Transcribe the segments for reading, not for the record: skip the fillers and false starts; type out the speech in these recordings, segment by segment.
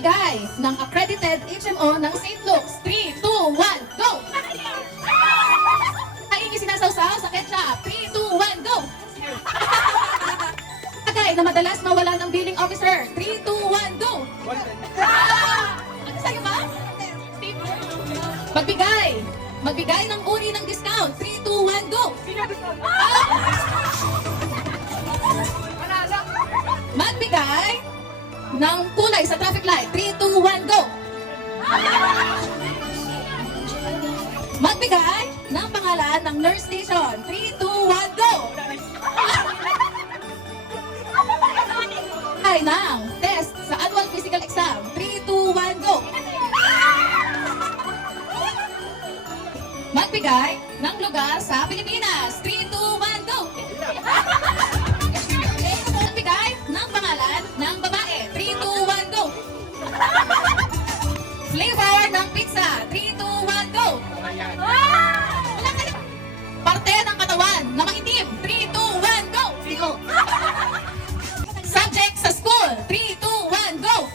Magbigay ng accredited HMO ng St. Luke's. 3, 2, 1, go! Kaingi sinasawsaw sa ketchup. 3, 2, 1, go! Tagay na madalas mawala ng billing officer. 3, 2, 1, go! Ano sa'yo ba? Magbigay ng uri ng discount. 3, 2, 1, go! Magbigay ng kulay sa traffic light. 3, 2, 1, go! Magbigay ng pangalan ng nurse station. 3, 2, 1, go! Ay ng test sa annual physical exam. 3, 2, 1, go! Magbigay ng lugar sa Pilipinas. 3, 2, 1, go! Magbigay ng pangalan ng babae. 3, 2, 1, go! Flavor ng pizza. 3, 2, 1, go! Wala kayo. Parte ng katawan na maitim. 3, 2, 1, go! Subject sa school. 3, 2, 1, go!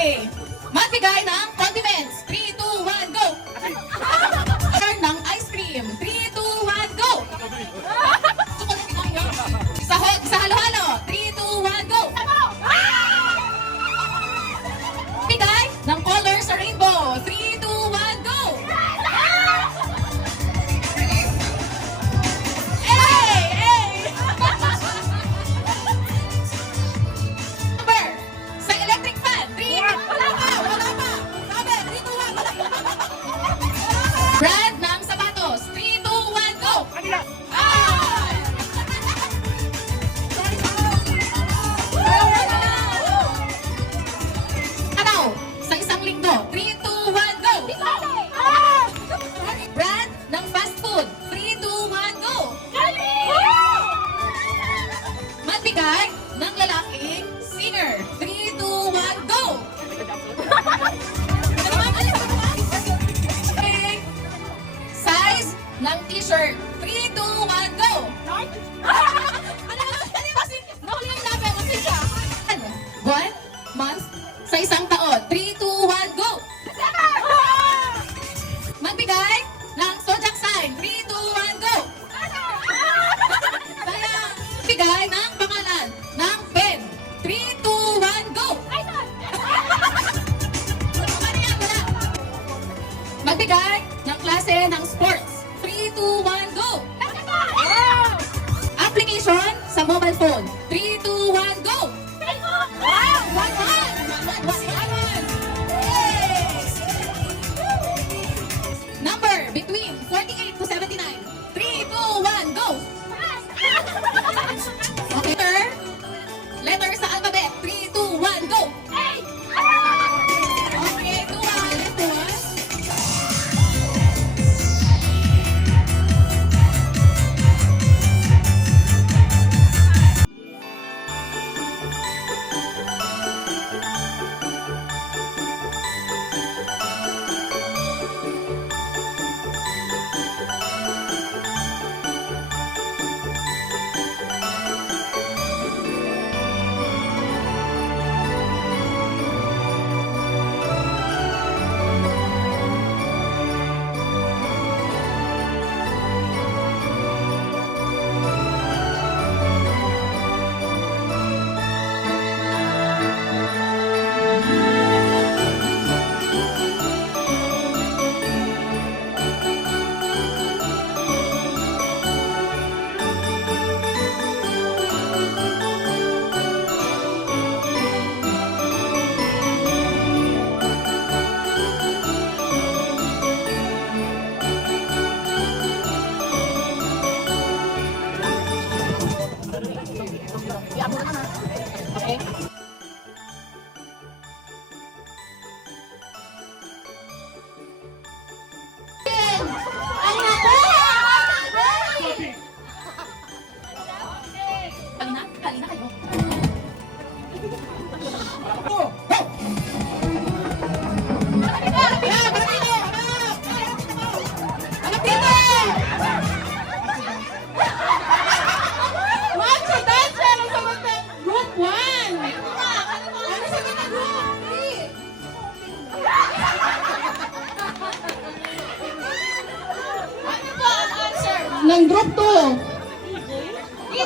Okay. Magbigay ng condiments. 3, 2, 1, go! Ng ice cream. 3, 2, 1, go! Sahog sa halo-halo. 3, 2, 1, go! Bigay ng color sa rainbow. 3, 2, 1, go! Hey! Number sa electric fan. 3, wala pa! Sabi, 3, 2, 1, wala pa! Brand ng sapatos. 3, 2, 1, go! Araw sa isang linggo. 3, 2, 1, go! Brand ng fast food. 3, 2, 1, go! Magbigay ng lalaking singer. 3, 2, 1, go! Size ng t-shirt. 3, 2, 1, go! Buwan, month, sa isang taon. 3, 2, 1, go! Magbigay ng zodiac sign. 3, 2, 1, go! Magbigay ng pangalan ng pen. 3, 2, 1, go! Magbigay ng klase ng sports. 3, 2, 1, go! Application sa mobile phone. 3, 2, 1, go! Number between 48 to 79. 3, 2, 1, go! Okay. Letter sa alphabet. 3, 2, 1, go! Okay, 2, 1.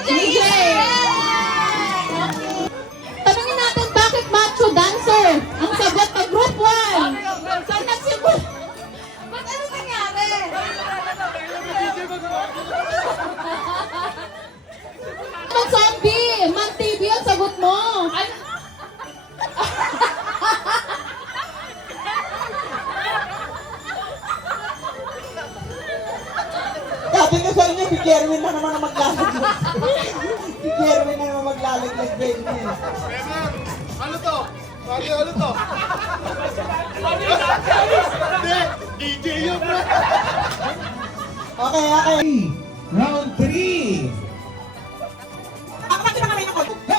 DJ! Tanungin natin bakit macho dancer? Ang sagot ng group 1. Saan nagsimula? Ba't ano nangyari? Mang zombie! Mang TV ang sagot mo! Sabi ko sa inyo, si Jerwin na naman ang maglalaglag. Si Jerwin na naman maglalaglag din. Ano to? Ano to? Hindi, DJ yun bro. Okay, okay. Round 3. Ako kasi nakamay na ko. Go!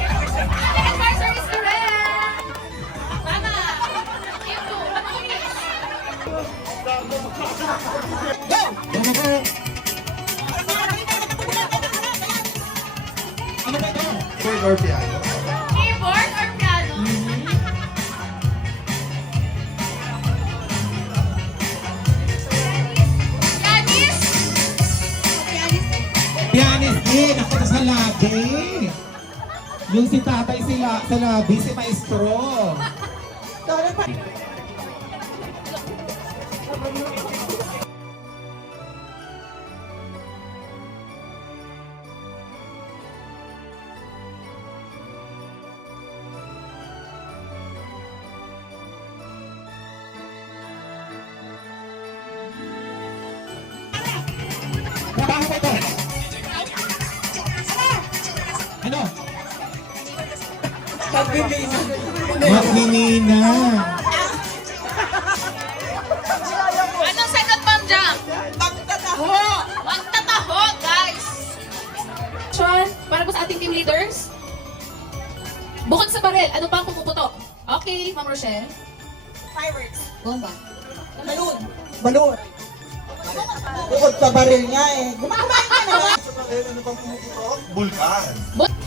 Answer is correct! Tama! Ano ba ito? Keyboard or piano? Keyboard or piano? Pianist? Pianist din. Ako na sa labi. Yung si tatay sila sa labi, si maestro. Sorry pa. Trabaho mo ito. Ano? Magninina. Anong sagot, Ma'am Jam? Pagtataho! Magtataho, guys! Sean, para po sa ating team leaders. Bukod sa baril, ano pa ang pupuputok? Okay, Ma'am Rochelle. Fireworks. Bomba. Balloon. Balloon. Bukod sa baril niya eh. Gumamay ka na! Ano bang pumuputok? Bulkan.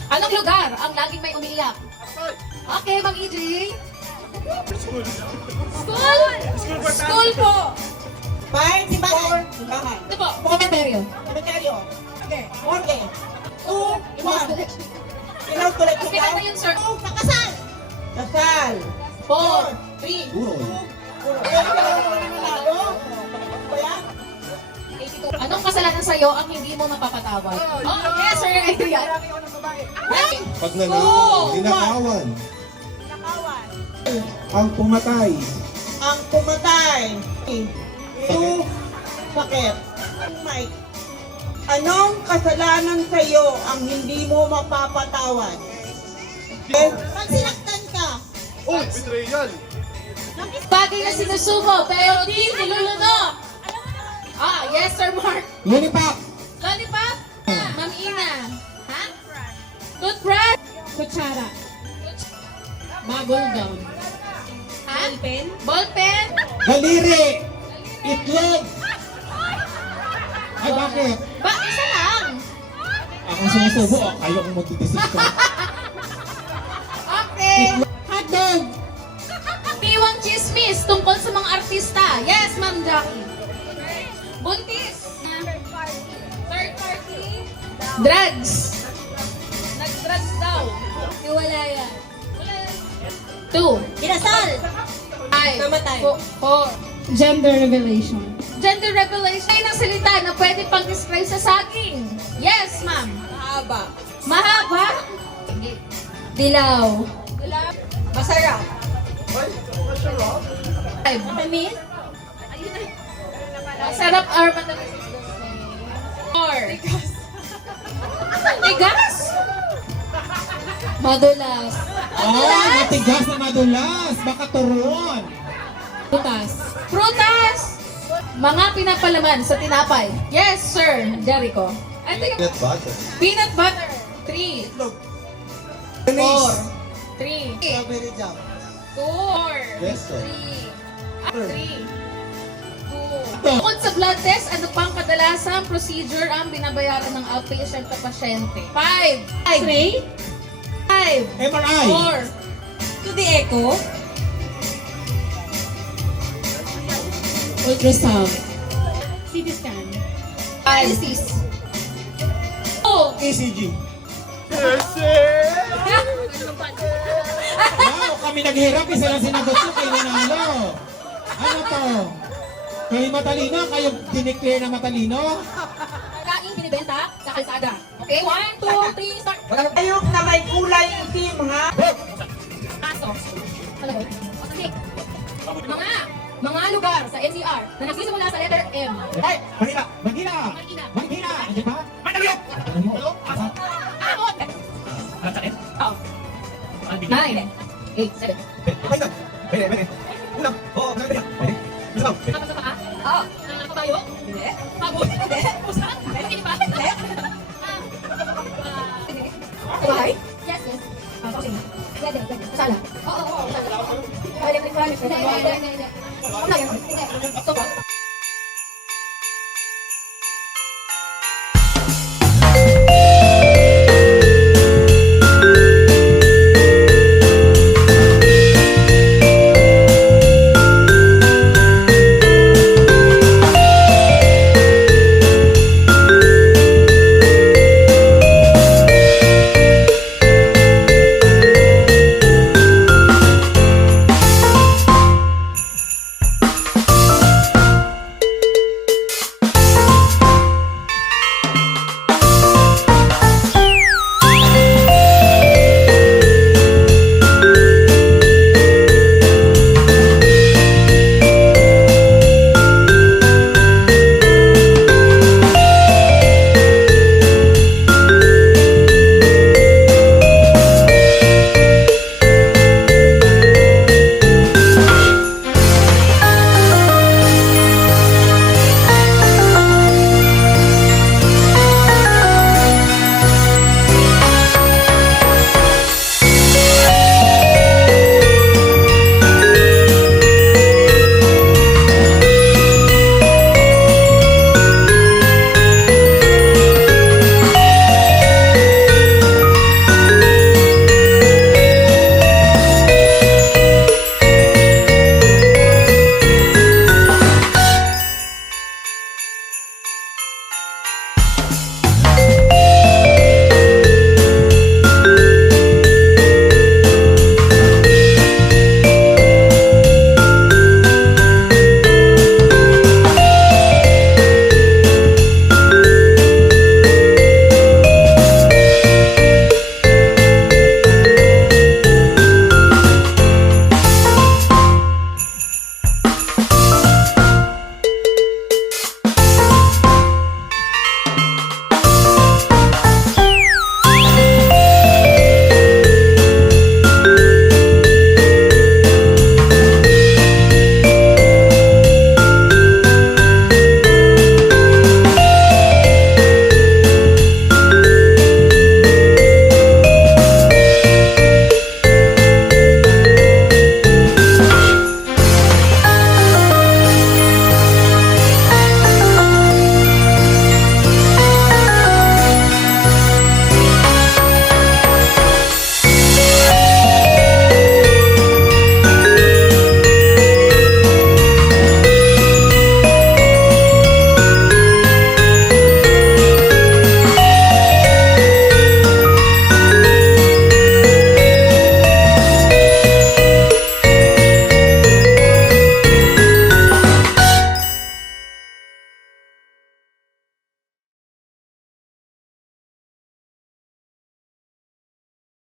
Anong lugar ang laging may umiiyak? Okay, Ma'am EJ. School. School? School po. Five, simbahan. Simbahan. Ito po, cemetery. Cemeteryo. Okay. Morgue. 2, 1. Ilaw tuloy ko Hospital na yun, sir. Pakasal. Kasal. 4, 3. Uy. Anong kasalanan sa'yo ang hindi mo mapapatawad? Oh, yes, sir. Adrian. Pag Oh, nanalo, ninakawan. Ang pumatay. Ang pumatay. 2. Sakit. Mike. Anong kasalanan sa'yo ang hindi mo mapapatawad? Pag sinaktan ka. Oh, betrayal. Bagay na sinusumo, pero di nilulunok. Ah, yes, Sir Mark. Lollipop. Lollipop? Ma'am Ina. Ha? Toothbrush? Kutsara. Bubble gum. Ha? Ballpen? Ballpen? Daliri. Itlog. Ay, bakit? Ba, isa lang. Ako sumusubo. Ayaw kong magdidesisyon. Okay. Hotdog. Piwang chismis tungkol sa mga artista. Yes, Ma'am Jackie. Buntis. Third party. Drugs. Nag-drugs daw. Wala yan. Wala yan. 2. Kinasal. 5. Namatay. 4. Gender revelation. Gender revelation ay ng salita na pwede pang describe sa saging. Yes, ma'am. Mahaba. Mahaba. Dilaw. Masarap. 5. Matamis. Masarap or matamis is the same. 4. Tigas. Madulas. Oh, matigas na madulas. Baka turon. Prutas. Prutas. Mga pinapalaman sa tinapay. Yes, sir. Jericho. Ito yung Peanut butter. peanut butter. 3. 4. 3. Strawberry jam. 4. Peso. 3. 2. Bukod sa blood test, ano pang kadalasang procedure ang binabayaran ng outpatient na pasyente? 5. X-ray? 5. MRI. 4. To the echo. Ultrasound. CT scan. Analysis. Oh! ECG. Wow, kami naghirap, isa lang sinagot nyo, kayo nanalo. Ano to? Kayo matalino, kayo dineclare na matalino? Kain binibenta sa kalsada. Okay, 1, 2, 3, start! Ayok na may kulay itim, ha? Aso. Hello. Okay. Mga lugar sa NCR na nagsisimula sa letter M. Ay, Manila! Manila! Manila. Manila! Ano ba? Manalok! Asa? Amon! Sakit? Oo. 9, 8, 7. Pwede. Unang. Oo, pwede. Pwede. Gusto mo? Kapag sa paa? Oo. Kabayo? Hindi. Pagod? Hindi. Pusa? Hindi ba? Hindi. Bahay? Yes, yes. Okay. Pwede. Sala? Oo. Electric fan. Hindi. Ano yan? Hindi. Stop.